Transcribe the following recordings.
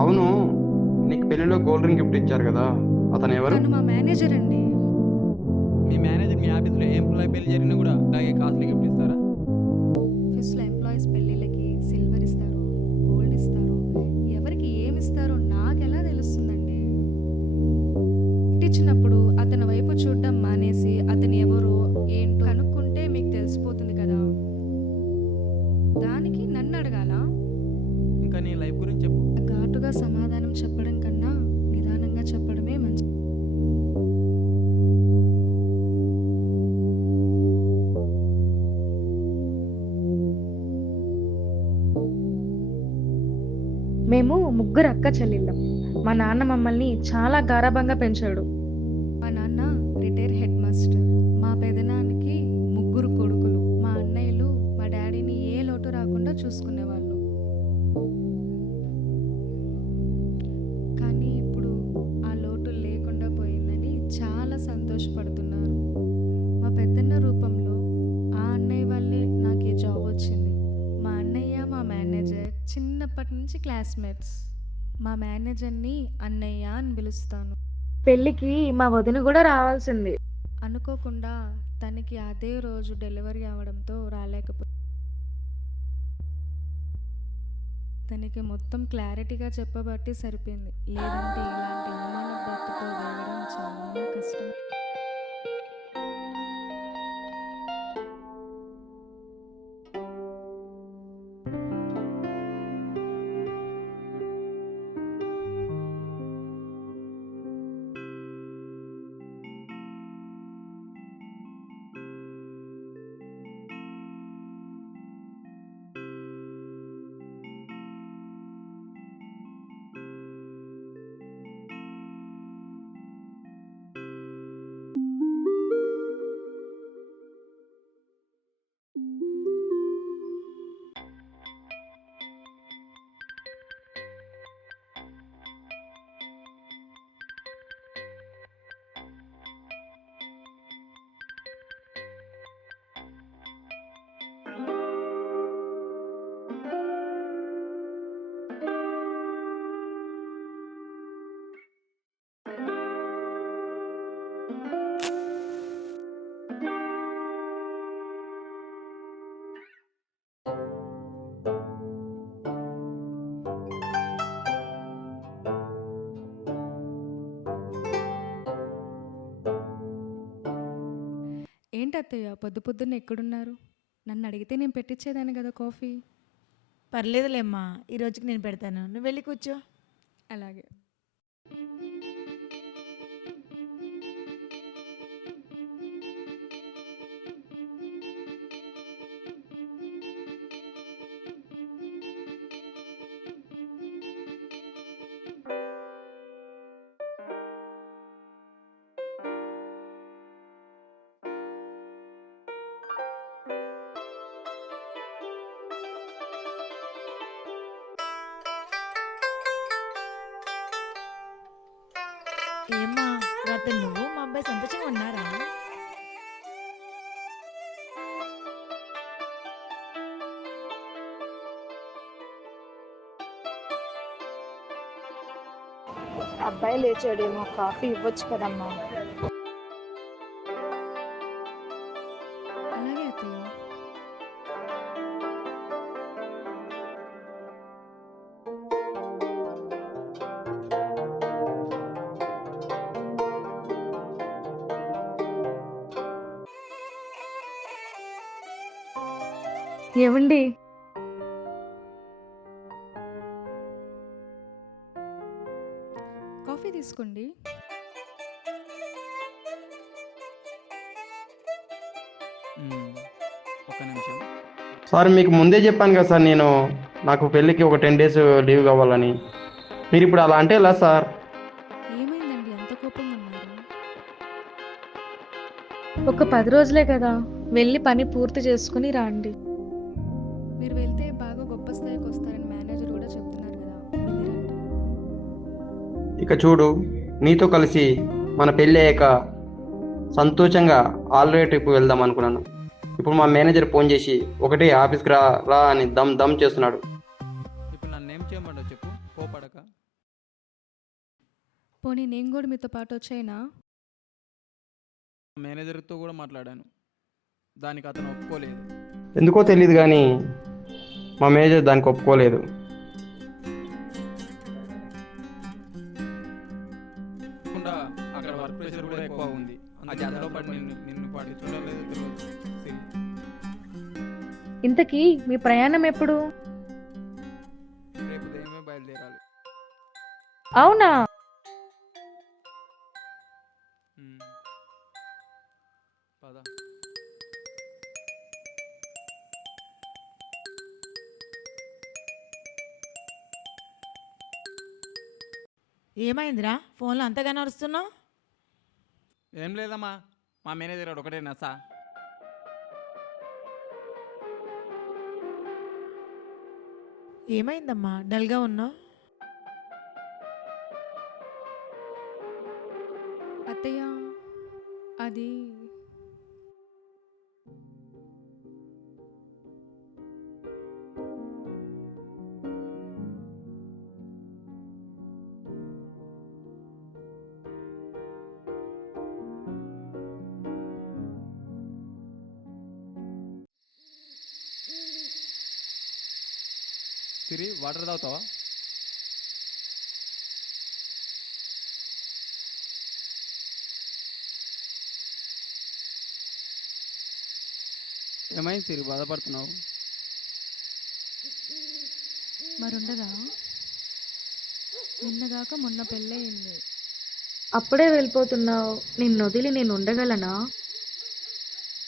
అవును, నీకు పెళ్లిలో గోల్డ్ రింగ్ గిఫ్ట్ ఇచ్చారు కదా, అతను ఎవరు? తను మా మేనేజర్ అండి. మీ మేనేజర్ మీ ఆఫీస్లో ఏ ఎంప్లాయీ పెళ్లి జరిగినా కూడా అలాగే కాస్ట్లీ గిఫ్ట్ ఇస్తారా? ఆఫీస్లో ఎంప్లాయీస్ పెళ్ళిళ్ళకి సిల్వర్ ఇస్తారు, గోల్డ్ ఇస్తారు. ఎవరికి ఏమి ఇస్తారో నాకెలా తెలుస్తుందండి? గిఫ్ట్ ఇచ్చినప్పుడు అతని వైపు చూడడం మానేసి అతను ఎవరో ఏంటో కనుక్కుంటే మీకు తెలిసిపోతుంది కదా. దానికి నన్ను అడగాలా? ఇంకా నీ లైఫ్ గురించి చెప్పు. ఘాటుగా సమాధానం చెప్పడం కన్నా నిదానంగా చెప్పడమే మంచిది. మేము ముగ్గురు అక్క చెల్లెళ్ళం. మా నాన్న మమ్మల్ని చాలా గారాబంగా పెంచాడు. మా నాన్న రిటైర్ హెడ్ మాస్టర్. మా పెదనాన్నకి ముగ్గురు కొడుకులు. మా అన్నయ్యలు మా డాడీని ఏ లోటు రాకుండా చూసుకునేవాళ్ళు. కానీ ఇప్పుడు ఆ లోటు లేకుండా పోయిందని చాలా సంతోషపడుతున్నారు. మా పెద్దన్న రూపంలో ఆ అన్నయ్య వల్లే నాకు ఈ జాబ్ వచ్చింది. మా అన్నయ్య మా మేనేజర్ చిన్నప్పటి నుంచి క్లాస్మేట్స్. మా మేనేజర్ని అన్నయ్య అని పిలుస్తాను. పెళ్ళికి మా వదిన కూడా రావాల్సింది. అనుకోకుండా తనకి అదే రోజు డెలివరీ అవడంతో రాలేకపోయింది. తనకి మొత్తం క్లారిటీగా చెప్పబట్టి సరిపోయింది. లేదంటే ఇలాంటి అనుమాన భక్తితో వేయడం చాలా కష్టం. ఏంటి అత్తయ్య పొద్దు పొద్దున్న ఎక్కడున్నారు? నన్ను అడిగితే నేను పెట్టించేదాన్ని కదా కాఫీ. పర్లేదులేమ్మా, ఈ రోజుకి నేను పెడతాను, నువ్వు వెళ్ళి కూర్చో. అలాగే. ఏమ్మా, రాత్రి నువ్వు మా అబ్బాయి సంతోషంగా ఉన్నారా? అబ్బాయి లేచాడేమో, కాఫీ ఇవ్వచ్చు కదమ్మా. అలాగే అత్తయ్య. ఏవండి, కాఫీ తీసుకోండి. ఒక్క నిమిషం. సార్ మీకు ముందే చెప్పాను కదా సార్, నాకు పెళ్ళికి ఒక 10 days లీవ్ కావాలని. మీరు ఇప్పుడు అలా అంటే ఎలా సార్? ఏమైందండి అంత కోపంగా ఉన్నారు? ఒక 10 రోజులే కదా, వెళ్ళి పని పూర్తి చేసుకుని రండి. మీరు వెళ్తే బాగా గొప్ప స్థాయికి వస్తారని మేనేజర్ కూడా చెప్తున్నారు కదా, వెళ్ళిరండి. ఇక చూడు, నీతో కలిసి మన పెళ్ళి అయ్యాక సంతోషంగా ఆల్రెడీ ట్రిప్ వెళ్దాం అనుకున్నాను. ఇప్పుడు మా మేనేజర్ ఫోన్ చేసి ఒకటే ఆఫీస్కి రా రా అని దమ్ దమ్ చేస్తున్నాడు. ఇప్పుడు నన్ను ఏం చేయమంటావు చెప్పు, కోపడక. పోనీ నేను కూడా మీతో పాటు వచ్చేనా? మేనేజర్తో కూడా మాట్లాడాను, దానికి అతను ఒప్పుకోలేదు. ఎందుకో తెలియదు కానీ మా మేనేజర్ దానికి ఒప్పుకోలేదు. కాకుండా అక్కడ వర్క్ ప్రెషర్ కూడా ఎక్కువ ఉంది. అది అందులో పడి నిన్ను పట్టించడం లేదు తెలియదు సిరి. ఇంతకీ మీ ప్రయాణం ఎప్పుడు? రేపు ఉదయమే బయలుదేరాలి. అవునా? పద. ఏమైందిరా ఫోన్లో అంతగానో అరుస్తున్నావు? ఏం లేదమ్మా, మా మేనేజర్ గారు ఒకటే నసా. ఏమైందమ్మా డల్గా ఉన్నావు? అత్తయ్య, అది సిరి, వాటర్ తాగుతావా? ఏమైంది సిరి, బాధపడుతున్నావు? మరుండదా? నిన్నగాక మొన్న పెళ్ళయింది. అప్పుడే వెళ్ళిపోతున్నావు, నిన్ను వదిలి నేను ఉండగలనా?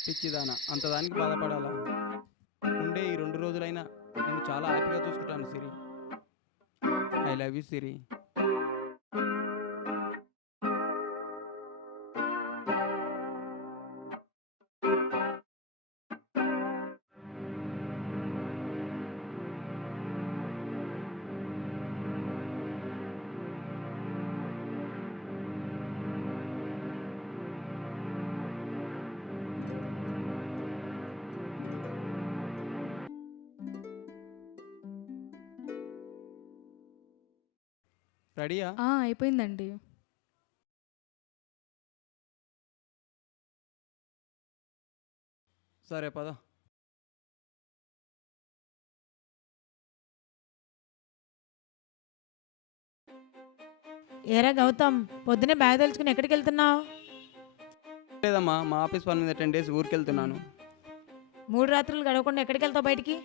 పిచ్చిదానా, అంత దానికి బాధపడాలా? ఉండే ఈ 2 రోజులైనా నేను చాలా హ్యాపీగా చూసుకుంటాను సిరి. ఐ లవ్ యూ సిరి. రెడీయా? అయిపోయిందండి. సరే పద. ఏరా గౌతమ్, పొద్దునే బ్యాగ్ తెలుసుకుని ఎక్కడికి వెళ్తున్నావు? లేదమ్మా, మా ఆఫీస్ పని మీద 10 డేస్ ఊరికి వెళ్తున్నాను. 3 రాత్రులు గడవకుండా ఎక్కడికి వెళ్తావు? బయటికి,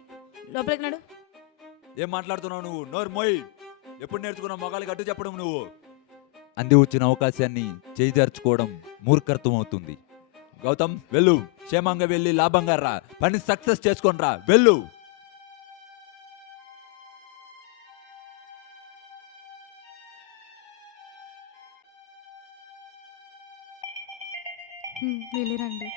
లోపలికి నడు. ఏం మాట్లాడుతున్నావు నువ్వు? నోరు మోయ్. ఎప్పుడు నేర్చుకున్నావు మగాళ్ళకి అడ్డు చెప్పడం నువ్వు? అంది వచ్చిన అవకాశాన్ని చేజార్చుకోవడం మూర్ఖత్వం అవుతుంది. గౌతమ్ వెళ్ళు, క్షేమంగా వెళ్ళి లాభంగా రా, పని సక్సెస్ చేసుకొని రా, వెళ్ళు. వెళ్ళిరండి.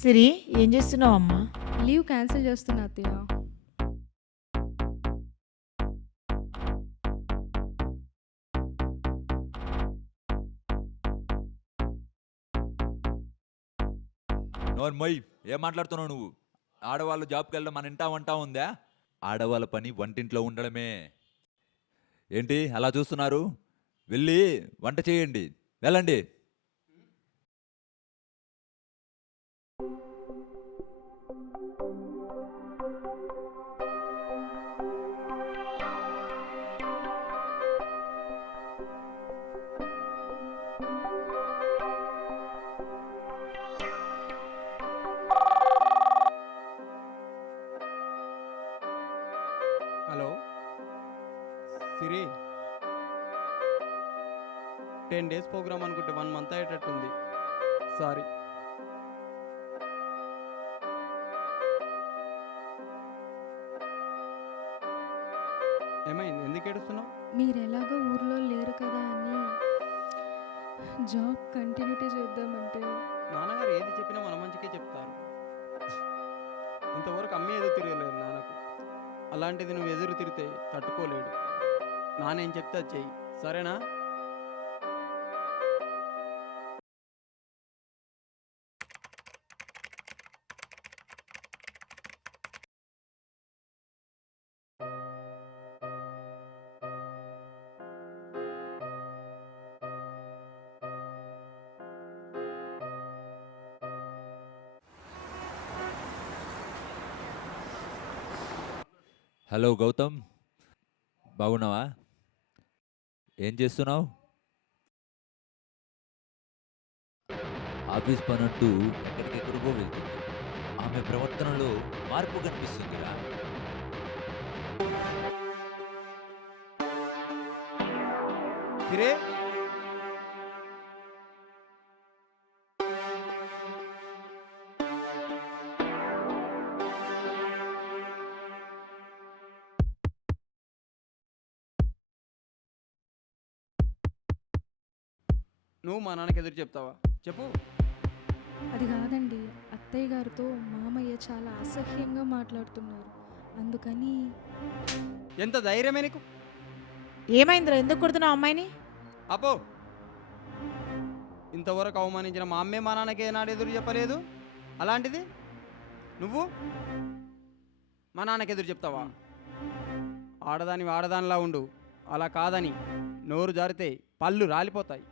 సిరి, ఏం చేస్తున్నావు అమ్మా? లీవ్ క్యాన్సిల్ చేస్తున్నా అత్తయ్య. నోరు మోయ్. ఏం మాట్లాడుతున్నావు నువ్వు? ఆడవాళ్ళు జాబ్కి వెళ్ళడం మన ఇంటా వంట ఉందా? ఆడవాళ్ళ పని వంటింట్లో ఉండడమే. ఏంటి అలా చూస్తున్నారు? వెళ్ళి వంట చేయండి, వెళ్ళండి. హలో సిరి, 10 డేస్ ప్రోగ్రామ్ అనుకుంటే 1 మంత్ అయ్యేటట్టుంది. సారీ. ఏమైంది, ఎందుకు ఏడుస్తున్నావు? మీరు ఎలాగో ఊర్లో లేరు కదా అని జాబ్ కంటిన్యూటీ చేద్దామంటే నాన్నగారు ఏది చెప్పినా మన మంచికే చెప్తారు. ఇంతవరకు అమ్మే ఏదో తిరగలేదు నాన్నకు. అలాంటిది నువ్వు ఎదురు తిరిగితే తట్టుకోలేడు. నానేం చెప్తే అది చెయ్యి, సరేనా? హలో గౌతమ్, బాగున్నావా? ఏం చేస్తున్నావు? ఆఫీస్ పనంటూ ఎక్కడికెక్కడికో వెళ్తుంది. ఆమె ప్రవర్తనలో మార్పు కనిపిస్తుందిరా. సిరే, నువ్వు మా నాన్నకి ఎదురు చెప్తావా? చెప్పు. అది కాదండి, అత్తయ్య గారితో మామయ్య చాలా అసహ్యంగా మాట్లాడుతున్నారు, అందుకని. ఎంత ధైర్యమే నీకు? ఏమైందిరా, ఎందుకు కొడుతున్నావు అమ్మాయిని? అపో, ఇంతవరకు అవమానించిన మా అమ్మే మా నాన్నకి ఏనాడు ఎదురు చెప్పలేదు. అలాంటిది నువ్వు మా నాన్నకి ఎదురు చెప్తావా? ఆడదాని ఆడదానిలా ఉండు, అలా కాదని నోరు జారితే పళ్ళు రాలిపోతాయి.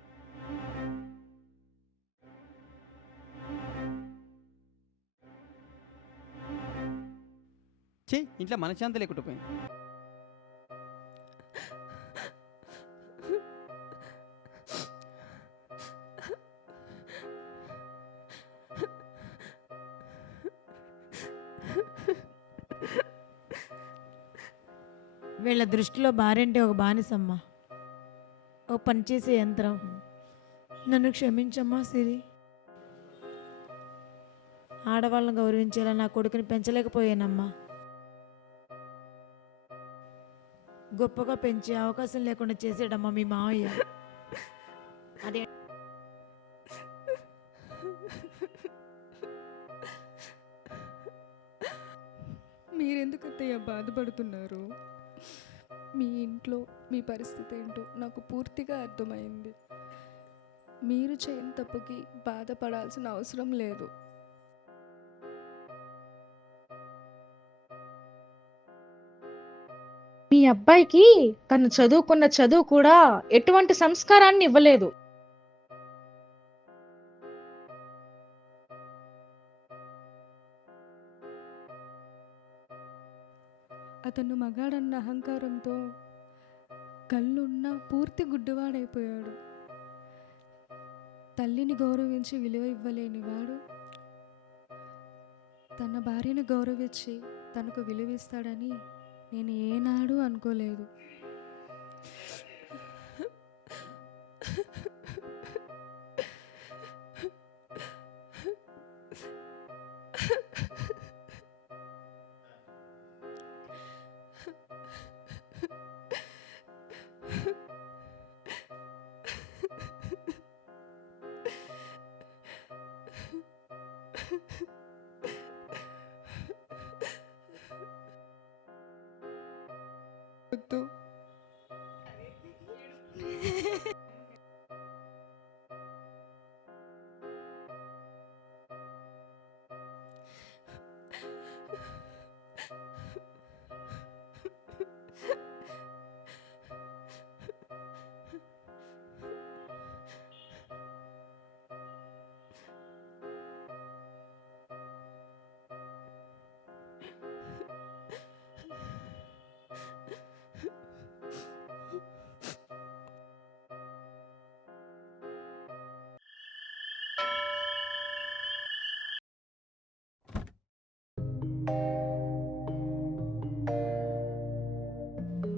ఛీ, ఇంట్లో మనశ్శాంతి లేకుండా పోయింది. వీళ్ళ దృష్టిలో భార్య అంటే ఒక బానిసమ్మ, ఓ పనిచేసే యంత్రం. నన్ను క్షమించమ్మా సిరి. ఆడవాళ్ళని గౌరవించేలా నా కొడుకుని పెంచలేకపోయానమ్మా. గొప్పగా పెంచే అవకాశం లేకుండా చేసాడమ్మా మీ మావయ్య. అదే మీరెందుకు అత్తయ్య బాధపడుతున్నారు? మీ ఇంట్లో మీ పరిస్థితి ఏంటో నాకు పూర్తిగా అర్థమైంది. మీరు చేయని తప్పుకి బాధపడాల్సిన అవసరం లేదు. మీ అబ్బాయికి తను చదువుకున్న చదువు కూడా ఎటువంటి సంస్కారాన్ని ఇవ్వలేదు. అతను మగాడన్న అహంకారంతో కళ్ళున్న పూర్తి గుడ్డివాడైపోయాడు. తల్లిని గౌరవించి విలువ ఇవ్వలేని వాడు తన భార్యను గౌరవించి తనకు విలువ ఇస్తాడని నేను ఏనాడు అనుకోలేదు. వద్దు.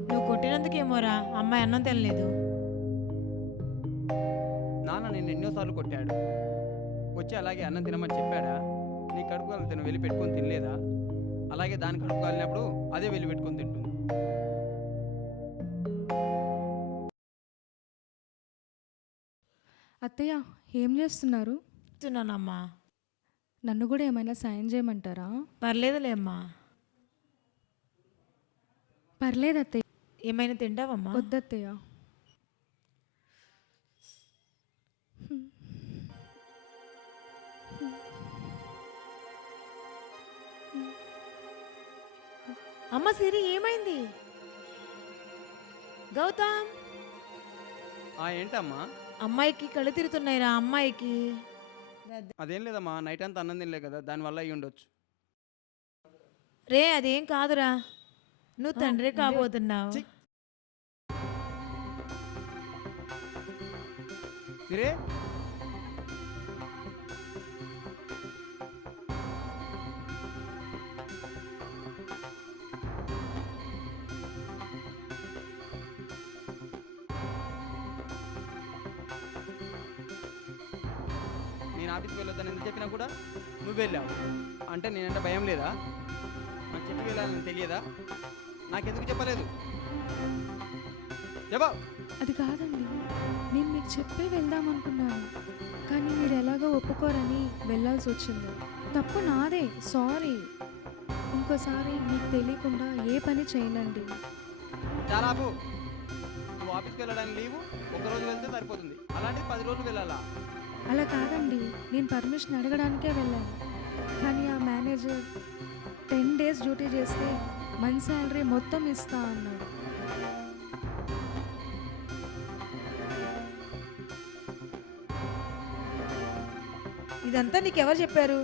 నువ్వు కొట్టినందుకేమోరా అమ్మాయి అన్నం తినలేదు. నాన్న నేను ఎన్నోసార్లు కొట్టాడు, వచ్చి అలాగే అన్నం తినమని చెప్పాడా? నీ కడుపు కాలు తిన వెళ్ళి పెట్టుకొని తినలేదా? అలాగే దాని కడుపు కాలినప్పుడు అదే వెళ్ళి పెట్టుకొని తింటుంది. అత్తయ్య ఏం చేస్తున్నారు? చెప్తున్నానమ్మా. నన్ను కూడా ఏమైనా సాయం చేయమంటారా? పర్లేదులే అమ్మా. పర్లేదు అత్తయ్య. ఏమైనా తింటావమ్మా? వద్దత్తయ్య. అమ్మ సిరి ఏమైంది? గౌతమ్, ఏంటమ్మా? అమ్మాయికి కళ్ళు తిరుగుతున్నాయిరా అమ్మాయికి. అదేం లేదమ్మా, నైట్ అంతా అన్నం తినలే కదా, దానివల్ల అయ్యి ఉండొచ్చు. రే అదేం కాదురా, నువ్వు తండ్రి కాబోతున్నావు. ఛీ. సిరే, నేను ఆఫీస్కి వెళ్ళొద్దని ఎందుకు చెప్పినా కూడా నువ్వు వెళ్ళావు అంటే నేనంటే భయం లేదా? నాకు చెప్పి వెళ్ళాలని తెలియదా? నాకెందుకు చెప్పలేదు? చెప్పా. అది కాదండి, నేను మీకు చెప్పే వెళ్దాం అనుకున్నాను, కానీ మీరు ఎలాగో ఒప్పుకోరని వెళ్ళాల్సి వచ్చింది. తప్పు నాదే, సారీ. ఇంకోసారి మీకు తెలియకుండా ఏ పని చేయనండి. చాలా ఆపు. నువ్వు ఆఫీస్కి వెళ్ళడానికి లీవు ఒకరోజు వెళ్తే సరిపోతుంది, అలాంటిది 10 రోజులు వెళ్ళాలా? అలా కాదండి, నేను పర్మిషన్ అడగడానికే వెళ్ళాను, కానీ ఆ మేనేజర్ 10 డేస్ డ్యూటీ చేస్తే మన శాలరీ మొత్తం ఇస్తా అన్నాడు. ఇదంతా నీకెవరు చెప్పారు?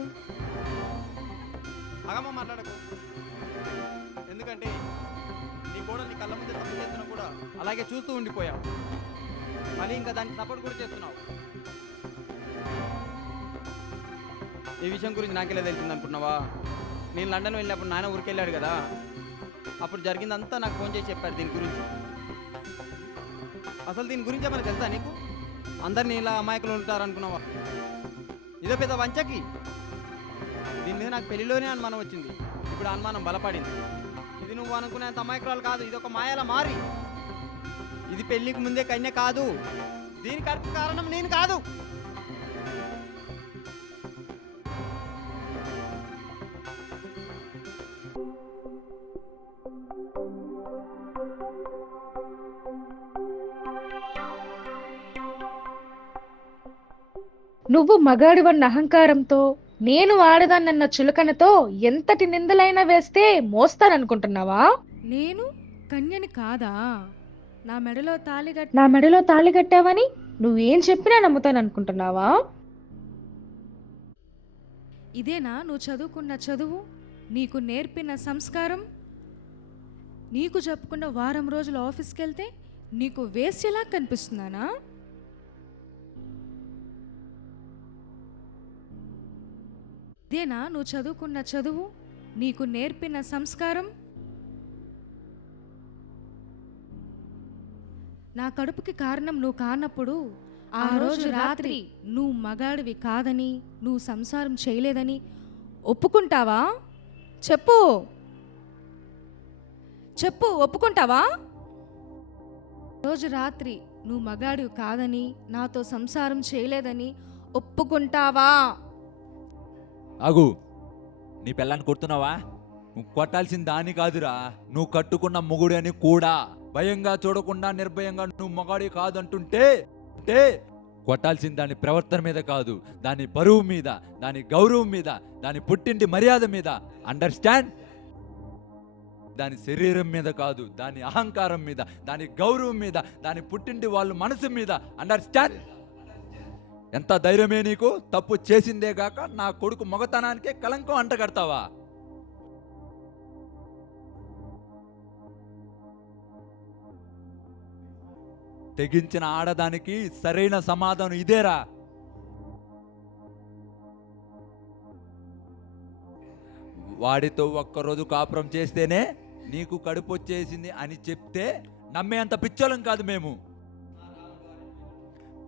అగమ్మ మాట్లాడకు. ఎందుకంటే నీ కూడా నీ కళ్ళ ముందు తప్పు చేస్తున్నా కూడా అలాగే చూస్తూ ఉండిపోయావు, మళ్ళీ ఇంకా దానికి సపోర్ట్ కూడా చేస్తున్నావు. ఈ విషయం గురించి నాకెలా తెలిసింది అనుకున్నావా? నేను లండన్ వెళ్ళినప్పుడు నాయన ఊరికి వెళ్ళాడు కదా, అప్పుడు జరిగిందంతా నాకు ఫోన్ చేసి చెప్పారు దీని గురించి. అసలు దీని గురించి ఏమైనా తెలుసా నీకు? అందరినీ ఇలా అమాయకులు ఉంటారు అనుకున్నావా? ఇదో పెద్ద వంచకి. దీని మీద నాకు పెళ్లిలోనే అనుమానం వచ్చింది, ఇప్పుడు అనుమానం బలపడింది. ఇది నువ్వు అనుకునేంత అమాయకురాలు కాదు, ఇది ఒక మాయల మారి. ఇది పెళ్లికి ముందే కన్య కాదు, దీనికి అర్థం కారణం నేను కాదు. నువ్వు మగాడివన్న అహంకారంతో, నేను ఆడదాన్నన్న చులకనతో ఎంతటి నిందలైనా వేస్తే మోస్తాననుకుంటున్నావా? నేను కన్యని కాదా? నా మెడలో నా మెడలో తాళి కట్టావని నువ్వేం చెప్పినా నమ్ముతాననుకుంటున్నావా? ఇదేనా నువ్వు చదువుకున్న చదువు, నీకు నేర్పిన సంస్కారం? నీకు చెప్పుకున్న వారం రోజులు ఆఫీస్కి వెళ్తే నీకు వేస్ట్ ఎలా కనిపిస్తున్నానా? ఇదేనా నువ్వు చదువుకున్న చదువు, నీకు నేర్పిన సంస్కారం? నా కడుపుకి కారణం నువ్వు కానప్పుడు ఆ రోజు రాత్రి నువ్వు మగాడివి కాదని, నువ్వు సంసారం చేయలేదని ఒప్పుకుంటావా? చెప్పు చెప్పు, ఒప్పుకుంటావా? రోజు రాత్రి నువ్వు మగాడివి కాదని, నాతో సంసారం చేయలేదని ఒప్పుకుంటావా? ఆగు, నీ పిల్లాన్ని కొడుతున్నావా? నువ్వు కొట్టాల్సిన దాన్ని కాదురా, నువ్వు కట్టుకున్న మొగుడు అని కూడా భయంగా చూడకుండా నిర్భయంగా నువ్వు మొగాడి కాదంటుంటే కొట్టాల్సిన దాని ప్రవర్తన మీద కాదు, దాని పరువు మీద, దాని గౌరవం మీద, దాని పుట్టింటి మర్యాద మీద. అండర్స్టాండ్? దాని శరీరం మీద కాదు, దాని అహంకారం మీద, దాని గౌరవం మీద, దాని పుట్టింటి వాళ్ళ మనసు మీద. అండర్స్టాండ్? ఎంత ధైర్యమే నీకు? తప్పు చేసిందే గాక నా కొడుకు మొగతనానికే కలంకం అంటగడతావా? తెగించిన ఆడదానికి సరైన సమాధానం ఇదేరా. వాడితో ఒక్కరోజు కాపురం చేస్తేనే నీకు కడుపు వచ్చేసింది అని చెప్తే నమ్మేంత పిచ్చోళం కాదు మేము.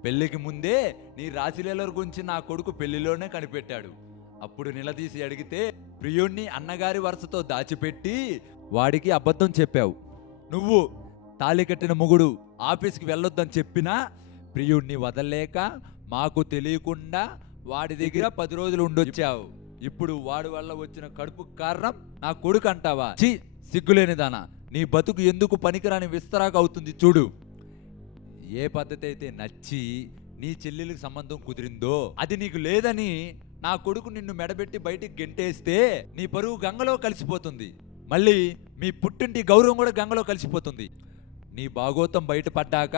పెళ్లికి ముందే నీ రాశిలేలర్ గురించి నా కొడుకు పెళ్లిలోనే కనిపెట్టాడు. అప్పుడు నిలదీసి అడిగితే ప్రియుణ్ణి అన్నగారి వరుసతో దాచిపెట్టి వాడికి అబద్ధం చెప్పావు. నువ్వు తాళి కట్టిన మొగుడు ఆఫీస్కి వెళ్ళొద్దని చెప్పినా ప్రియుణ్ణి వదలలేక మాకు తెలియకుండా వాడి దగ్గర 10 రోజులు ఉండొచ్చావు. ఇప్పుడు వాడి వల్ల వచ్చిన కడుపు కారణం నా కొడుకు అంటావా? ఛీ, సిగ్గులేనిదానా! నీ బతుకు ఎందుకు పనికిరాని విస్తరాకు అవుతుంది చూడు. ఏ పద్ధతి అయితే నచ్చి నీ చెల్లెలికి సంబంధం కుదిరిందో అది నీకు లేదని నా కొడుకు నిన్ను మెడబెట్టి బయటికి గెంటేస్తే నీ పరువు గంగలో కలిసిపోతుంది. మళ్ళీ మీ పుట్టింటి గౌరవం కూడా గంగలో కలిసిపోతుంది. నీ భాగోతం బయటపడ్డాక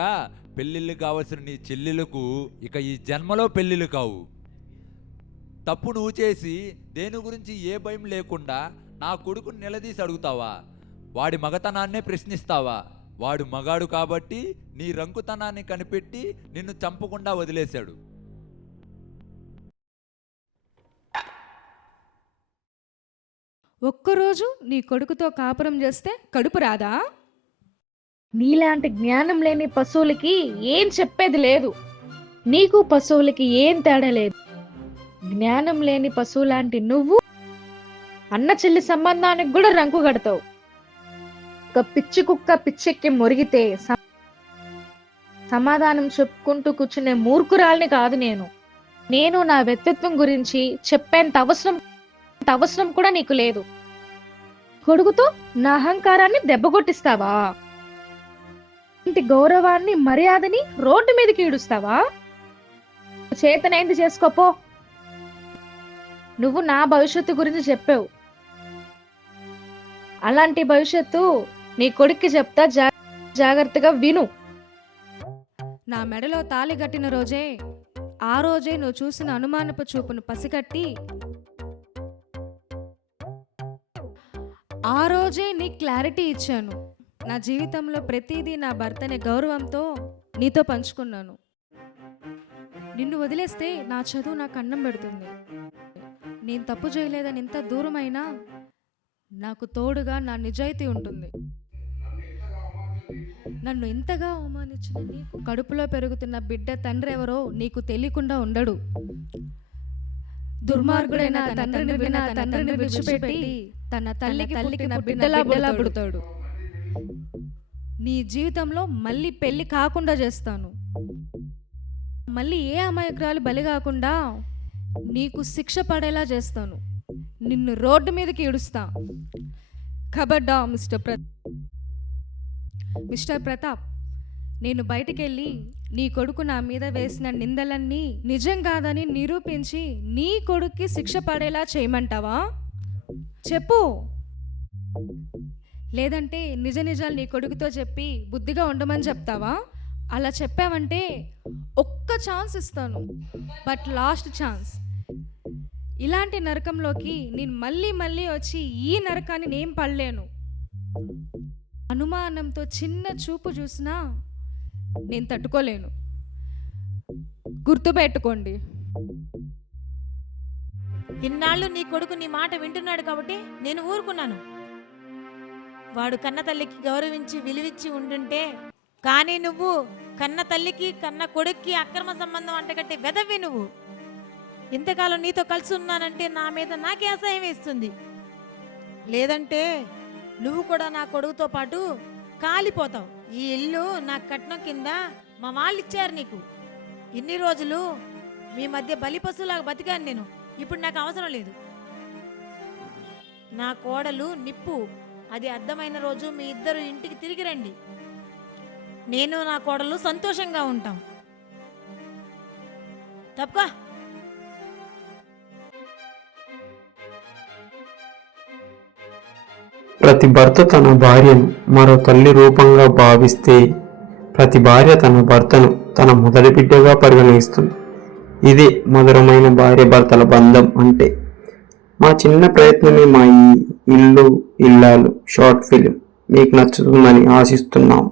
పెళ్ళిళ్ళు కావాల్సిన నీ చెల్లెలకు ఇక ఈ జన్మలో పెళ్ళిళ్ళు కావు. తప్పు నువ్వు చేసి దేని గురించి ఏ భయం లేకుండా నా కొడుకుని నిలదీసి అడుగుతావా? వాడి మగతనాన్నే ప్రశ్నిస్తావా? వాడు మగాడు కాబట్టి నీ రంకుతనాన్ని కనిపెట్టి నిన్ను చంపకుండా వదిలేశాడు. ఒక్కరోజు నీ కొడుకుతో కాపురం చేస్తే కడుపు రాదా? నీలాంటి జ్ఞానం లేని పశువులకి ఏం చెప్పేది లేదు. నీకు పశువులకి ఏం తేడా లేదు. జ్ఞానం లేని పశువు లాంటి నువ్వు అన్న చెల్లి సంబంధానికి కూడా రంకు కడతావు. ఒక పిచ్చి కుక్క పిచ్చెక్కి మొరిగితే సమాధానం చెప్పుకుంటూ కూర్చునే మూర్ఖురాల్ని కాదు నేను. నా వ్యక్తిత్వం గురించి చెప్పేంత అవసరం కూడా నీకు లేదు. కొడుకుతో నా అహంకారాన్ని దెబ్బగొట్టిస్తావా? ఇంటి గౌరవాన్ని మర్యాదని రోడ్డు మీదకి ఈడుస్తావా? చేతనైంది చేసుకోపో. నువ్వు నా భవిష్యత్తు గురించి చెప్పావు. అలాంటి భవిష్యత్తు నీ కొడుక్కి చెప్తా, జాగ్రత్తగా విను. నా మెడలో తాళి కట్టిన రోజే, ఆ రోజే నువ్వు చూసిన అనుమానపు చూపును పసిగట్టి ఆ రోజే నీ క్లారిటీ ఇచ్చాను. నా జీవితంలో ప్రతిదీ నా భర్తనే గౌరవంతో నీతో పంచుకున్నాను. నిన్ను వదిలేస్తే నా చదువు నాకు అన్నం పెడుతుంది. నేను తప్పు చేయలేదని ఇంత దూరమైనా నాకు తోడుగా నా నిజాయితీ ఉంటుంది. నన్ను ఇంతగా అవమానించిన నీకు కడుపులో పెరుగుతున్న బిడ్డ తండ్రి ఎవరో నీకు తెలియకుండా ఉండడు. దుర్మార్గుడైన తండ్రిని విడిచిపెట్టి తన తల్లికి బిడ్డలా పుడతాడు. నీ జీవితంలో మళ్ళీ పెళ్లి కాకుండా చేస్తాను. మళ్ళీ ఏ అమాయకురాలు బలి కాకుండా నీకు శిక్ష పడేలా చేస్తాను. నిన్ను రోడ్డు మీదకి ఈడుస్తా. ఖబర్దా మిస్టర్ ప్రతాప్, నేను బయటికెళ్ళి నీ కొడుకు నా మీద వేసిన నిందలన్నీ నిజం కాదని నిరూపించి నీ కొడుక్కి శిక్ష పడేలా చేయమంటావా? చెప్పు. లేదంటే నిజాలు నీ కొడుకుతో చెప్పి బుద్ధిగా ఉండమని చెప్తావా? అలా చెప్పావంటే ఒక్క ఛాన్స్ ఇస్తాను, బట్ లాస్ట్ ఛాన్స్. ఇలాంటి నరకంలోకి నేను మళ్ళీ వచ్చి ఈ నరకాన్ని నేను పడలేను. అనుమానంతో చిన్న చూపు చూసినా నేను తట్టుకోలేను. గుర్తుపెట్టుకోండి. ఇన్నాళ్ళు నీ కొడుకు నీ మాట వింటున్నాడు కాబట్టి నేను ఊరుకున్నాను. వాడు కన్న తల్లికి గౌరవించి విలువిచ్చి ఉండుంటే, కానీ నువ్వు కన్న తల్లికి కన్న కొడుక్కి అక్రమ సంబంధం అంటగట్టే వెదవి. నువ్వు ఇంతకాలం నీతో కలిసి ఉన్నానంటే నా మీద నాకే అసహ్యం వేస్తుంది. లేదంటే నువ్వు కూడా నా కొడుకుతో పాటు కాలిపోతావు. ఈ ఇల్లు నా కట్నం కింద మా వాళ్ళు ఇచ్చారు నీకు. ఇన్ని రోజులు మీ మధ్య బలిపశులాగా బతికాను నేను. ఇప్పుడు నాకు అవసరం లేదు. నా కోడలు నిప్పు, అది అర్థమైన రోజు మీ ఇద్దరు ఇంటికి తిరిగి రండి. నేను నా కోడలు సంతోషంగా ఉంటాం. తప్పకా. ప్రతి భర్త తన భార్యను మరో తల్లి రూపంగా భావిస్తే, ప్రతి భార్య తన భర్తను తన మొదటి బిడ్డగా పరిగణిస్తుంది. ఇదే మధురమైన భార్య భర్తల బంధం అంటే. మా చిన్న ప్రయత్నమే మా ఈ ఇల్లు ఇల్లాలు షార్ట్ ఫిలిం మీకు నచ్చుతుందని ఆశిస్తున్నాం.